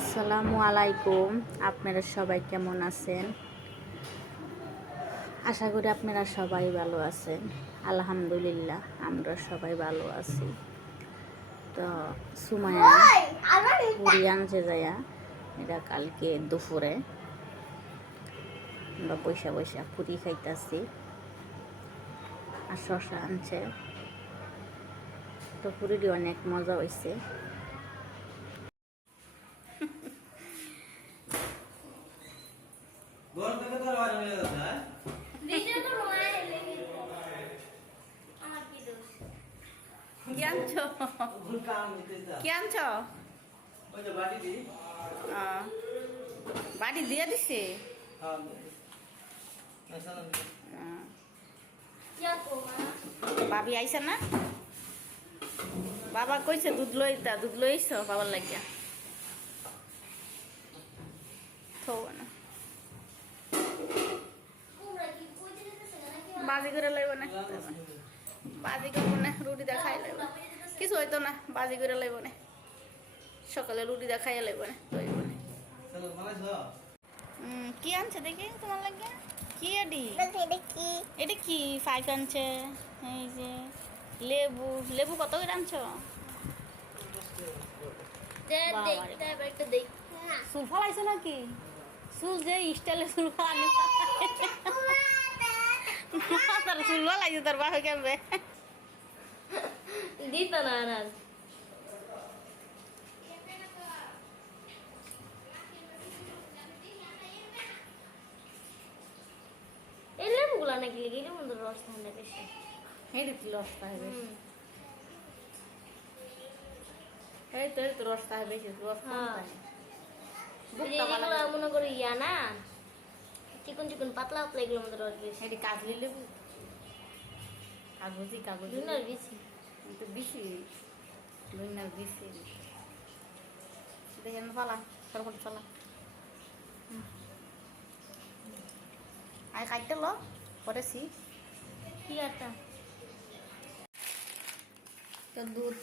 আসসালামু আলাইকুম। আপনারা সবাই কেমন আছেন? আশা করি আপনারা সবাই ভালো আছেন। আলহামদুলিল্লাহ, আমরা সবাই ভালো আছি। তো সুমায়া পুরি আনছে যায়া। এটা কালকে দুপুরে। আমরা বৈশা বৈশা পুরি খাইতেছি। আর শশা আনছে। তো পুরিটি অনেক মজা হয়েছে গোল থেকে তো আওয়াজ হয়ে যাচ্ছে হ্যাঁ বাড়ি দিয়ে দিছে? ভাবি আইসা না? বাবা কইছে দুধ লইতা দুধ লইছ বাবার লাগিয়া। বাজি করে লইব না? বাজি করব না রুটি দা খাই লইব কিছু হইতো না বাজি করে লইব না। সকালে রুটি দা খাইয়া না কি আনছে দেখি তোমার লাগে? কি এডি এটা কি? ফাইভ আনছে? এই যে লেবু। লেবু কত করে আনছো? চুল ফালাইছো নাকি? চুল যে স্টাইলে চুল ফালানি তার চুল ফালাইছে তার বাপে কেমবে দিত না না। এই লেবুগুলা নাকি লেগে লেবুর রস ঠান্ডা বেশি। হেঁটে কি রসটা হবে এই তো এই তো রসটা হবে বেশি রস কম হ্যাঁ। থাকে। এই যে বুকটা ভালো মনে করো ইয়া না? চিকন চিকন পাতলা পাতলা এগুলো মধ্যে রস বেশি। হেঁটে কাজলি লেবু? কাগজি কাগজি। দুনার বেশি। কিন্তু বেশি লইনার বেশি। দেখেন পালা সরকট পালা আই কাটতে ল করেছি কি একটা তো দুধ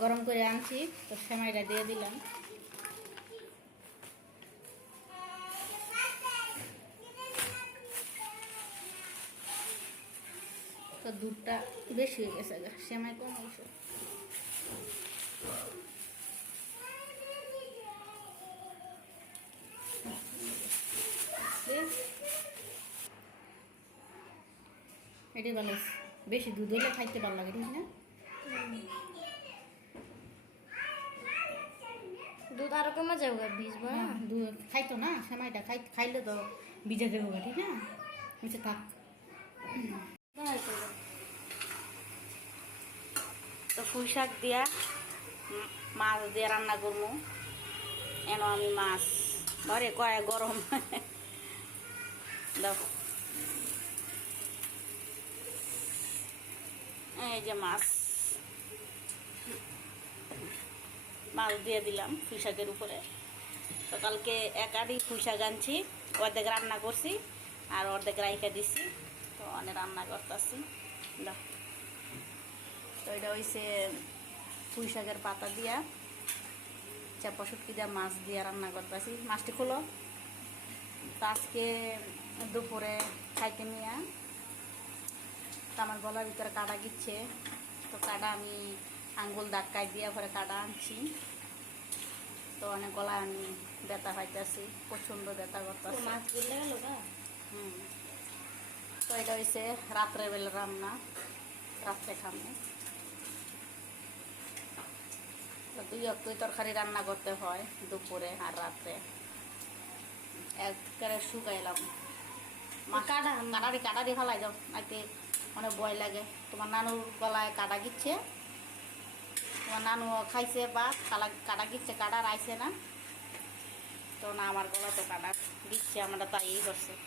গরম করে আনছি তো সেমাইটা দিয়ে দিলাম। তো দুধটা বেশি হয়ে গেছে গা, সেমাই কম হয়েছে। এটাই ভালো বেশি দুধ হলে খাইতে ভালো লাগে ঠিক না? দুধ আরও কমে যাবে ভিজবো না হ্যাঁ, দুধ খাইতো না সেমাইটা খাই খাইলে তো ভিজে গা, ঠিক না? নিচে থাক। পুঁই শাক দিয়া মাছ দিয়ে রান্না করব। এন আমি মাছ। ঘরে কয় গরম। দাও। এই যে মাছ। মাছ দিয়ে দিলাম পুঁই শাকের উপরে। তো কালকে এক আড়ি পুঁই শাক আনছি, অর্ধেক রান্না করছি আর অর্ধেক রাইকা দিছি। তো অনেক রান্না করতেছি। দাও। তো এটা হইছে পুঁই শাকের পাতা দিয়া চাপা শুটকি দিয়া মাছ দিয়া রান্না করতেছি। মাছটি খোলো। তো আজকে দুপুরে খাইতে নিয়ে তো আমার গলার ভিতরে কাটা গিচ্ছে। তো কাটা আমি আঙ্গুল ধাক্কাই দিয়ে পরে কাটা আনছি। তো অনেক গলায় আমি ব্যথা পাইতেছি প্রচণ্ড ব্যথা করতেছি। মাছ হুম। তো এটা হয়েছে রাত্রে বেলা রান্না রাত্রে খামে তো দুই অক্টই তরকারি রান্না করতে হয় দুপুরে আর রাত্রে, একবারে শুকাইলাম। মা কাটা, কাটারি কাটারি ফেলাই যাও নাইতে অনেক ভয় লাগে। তোমার নানুর গলায় কাটা গিচ্ছে। তোমার নানু খাইছে বা কালা, কাটা গিচ্ছে কাটার আইছে না। তো না, আমার গলা তো কাটা দিচ্ছে আমরা তাই করছে তুমি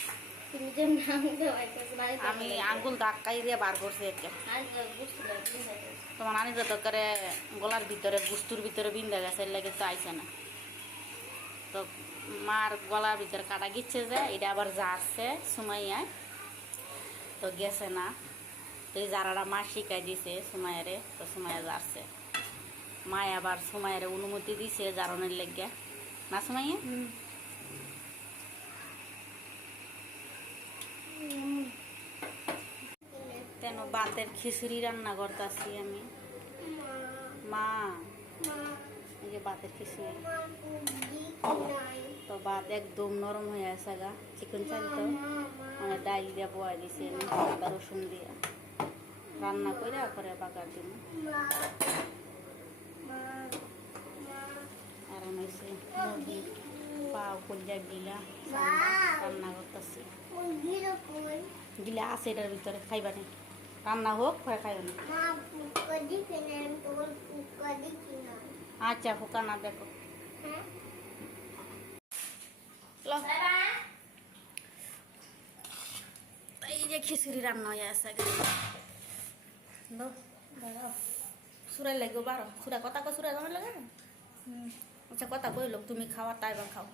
যে নাম দেওয়াইতেছ না আমি আঙ্গুল ধাক্কাই দিয়ে বার করছি একে। তোমার নানি যত করে গলার ভিতরে গুস্তুর ভিতরে বিন্দা গেছে এর লাগে তো আইছে না। তো মার গলার ভিতরে কাটা গিচ্ছে যে এটা আবার যাচ্ছে সুমাইয়ায় তো গেছে না। তো এই জারাটা মা শিখাই দিছে সুমাইয়ারে তো সুমাইয়া যাচ্ছে মায় আবার সময়ের অনুমতি দিছে জারণের লেগে। না সময়ে তেন বাতের খিচুড়ি রান্না করতেছি আমি? মা। এই যে বাতের খিচুড়ি। তো ভাত একদম নরম হয়ে আছে গা। চিকেন চাল তো। মানে ডাইল দিয়ে বয়া দিছি আমি রসুন দিয়ে। রান্না করে পরে বাগার দিব। আর আমি পাও কলিজা গিলা রান্না- রান্না করতেছি। গিলা আছে এটার ভিতরে খাইবা নি রান্না হোক পরে খাইবা না আচ্ছা ফুকা না দেখো। এই যে খিচুড়ি রান্না হয়ে আছে সুরাই লাগবে বারো। সুরা কথা কো সুরা কেমন লাগে? আচ্ছা কথা কইল তুমি খাওয়া তাই বা খাও।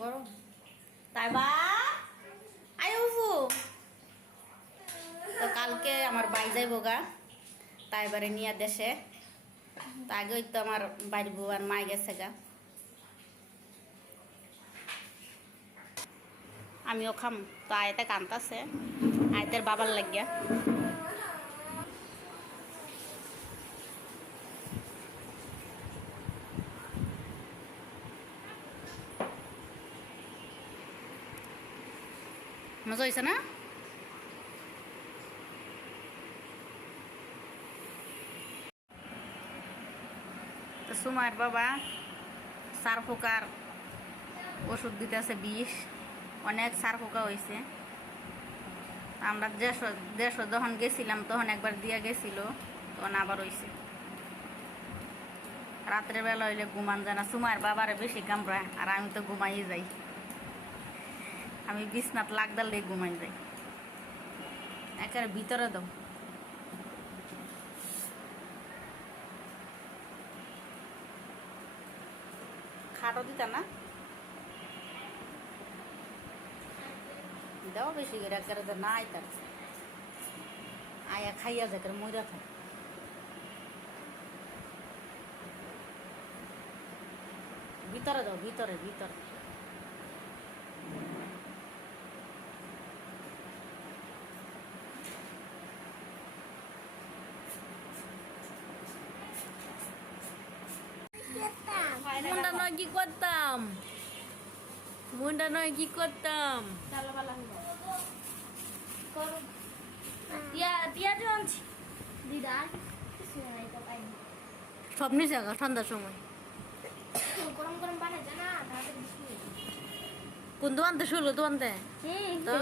গরম। তাই বা আয় উফু। তো কালকে আমার বাই যাইব গা। তাই এবারে নিয়ে দেশে। তা আগে তো আমার বাড়ি বউ আর মাই গেছে গা। আমিও খাম। তো আয়তে কান্তাছে আয়তের বাবার লাগিয়া। মজা হয়েছে না? তো সুমার বাবা, সার পোকার ওষুধ দিতেছে বিষ। অনেক সার পোকা হয়েছে আমরা দেশ দেশ যখন গেছিলাম, তখন একবার দিয়ে গেছিল, তখন আবার হয়েছে রাত্রে বেলা হইলে ঘুমান যায় না। সুমার বাবারে বেশি কামড়ায়, আর আমি তো ঘুমাই যাই। আমি বিছনাত লাগ দালে ঘুমাই যাই। একেবারে ভিতরে দাও। খাটো দিতা না? দাও বেশি করে, একেবারে তো না আইতার আয়া খাইয়া যায় করে মইরা থাক। ভিতরে দাও, ভিতরে ভিতরে। মুন্ডা নয় কি করতাম মুন্ডা নয় কি করতাম সব নিচে ঠান্ডার সময় গরম গরম বানাইছে না কোন দোকান তো শুলো দোকান তে হুম তো?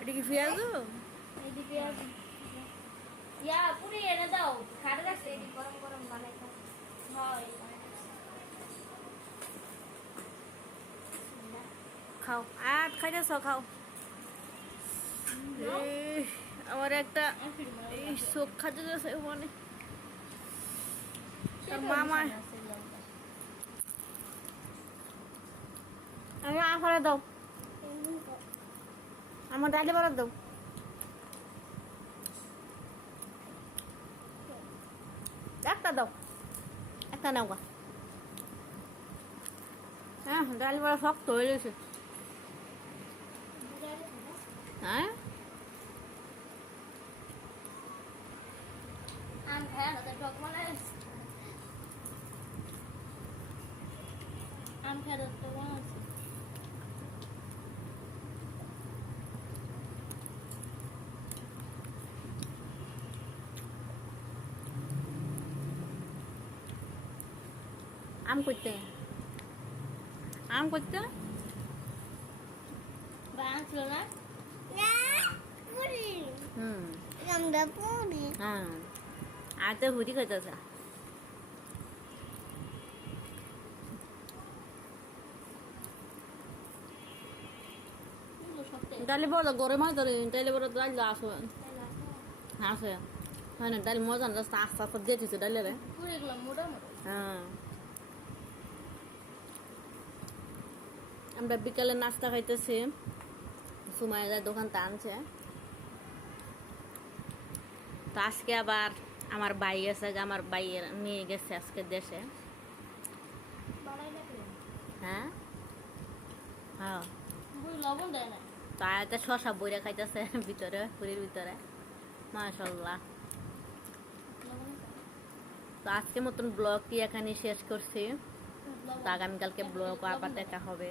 এটা কি পেঁয়াজ ইয়া পুরি এনে দাও। খাটে রাখছে গরম গরম বানাইতে হয়। খাও। আট খাইতেছ খাও। এই, আমার একটা এই চোখ খাতে যাচ্ছে মানে। তার মামা আমি আফারে দাও। আমার ডাইলে বরাদ দাও। একটা দাও একটা নাও গা হ্যাঁ ডাল বড়া শক্ত হয়ে গেছে হ্যাঁ আম খায় না আম করতে। আম করতে? হ্যাঁ। আর তো হুদি খাইতেছে ডালি বড় গরম হয় ধরে ডালি বড় ডাল আসো। আসে। হ্যাঁ না ডাল মজা না আস্তে আস্তে দিচ্ছে ডালে রে হ্যাঁ। আমরা বিকালে নাস্তা খাইতেছি। সুমাইদার দোকানতে আনছে। তো আজকে আবার আমার ভাই আছে আমার ভাইয়ের মেয়ে গেছে আজকে দেশে। হ্যাঁ? হ্যাঁ। তো আয়াতে শশা বইরা খাইতেছে ভিতরে, পুরীর ভিতরে। মাশাল্লাহ তো আজকে মতন ব্লগটি এখানে শেষ করছি। তো আগামীকালকে ব্লগ আবার দেখা হবে।